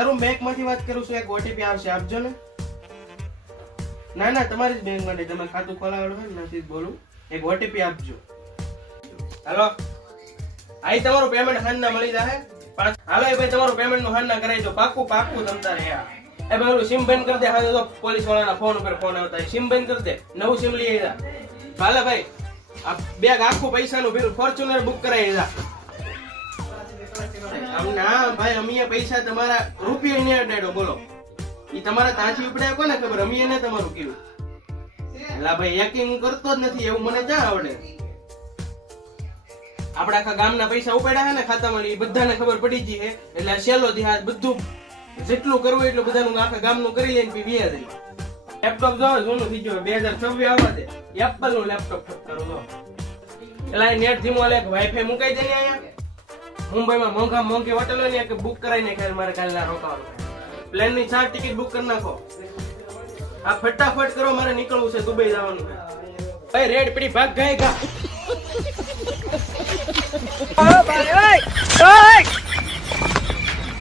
Sir હું bank માંથી વાત કરું છું, એક ઓટીપી આવશે, આપજો ને. ના ના, તમારી જ બેંક માંથી, તમે ખાતું ખોલાવેલું હોય ને, નથી બોલું. એક ઓટીપી આપજો. હાલો, આઈ તમારું પેમેન્ટ હાંજના મળી જશે. હાલો એ ભાઈ, તમારું પેમેન્ટ નું હાંજના કરાવી દો, પાક્કું પાક્કું તમતારે. એ ભાઈ ઓલું સિમ બંધ કરી દે. હા તો પોલીસ વાળાના ફોન ઉપર ફોન આવતા, સિમ બંધ કરી દે, નવું સિમ લઈ આવ્યા. હાલે ભાઈ, આ બેગ આખું પૈસાનું બિલ ફોર્ચ્યુનર બુક કરાવી દીધા. ના ભાઈ, અમે પૈસા તમારા રૂપિયા ને અડાડ્યો, બોલો. ઈ તમારા ત્યાંથી ઉપડ્યા કોને ખબર, અમે એને તમારું કીધું. એટલે ભાઈ હેકિંગ કરતો જ નથી, એવું મને ક્યાં આવડે. આપડા આખા ગામના પૈસા ઉપાડ્યા છે ને ખાતામાં, એ બધાને ખબર પડી ગઈ છે. એટલે સેલો થી હાથ બધું જેટલું કરવું એટલું બધાનું આખા ગામનું કરી લઈને પી વ્યા જાય. લેપટોપ જો જૂનું થઈ ગયું, 2026 આવવા દે. એપલ નું લેપટોપ કરો જો. એટલે નેટ ધીમો લે, વાઈફાઈ મુકાઈ દે ને અહીંયા. મુંબઈમાં મોંઘા મોંઘી હોટલો ને કે બુક કરાવીને ખાય, મારે કાલના રોકાવાનું. પ્લેન ની 4 ટિકિટ બુક કરી નાખો. આ ફટાફટ કરો, મારે નીકળવું છે, દુબઈ જવાનું છે. ભાઈ રેડ પડી ભાગ ગઈ ગા.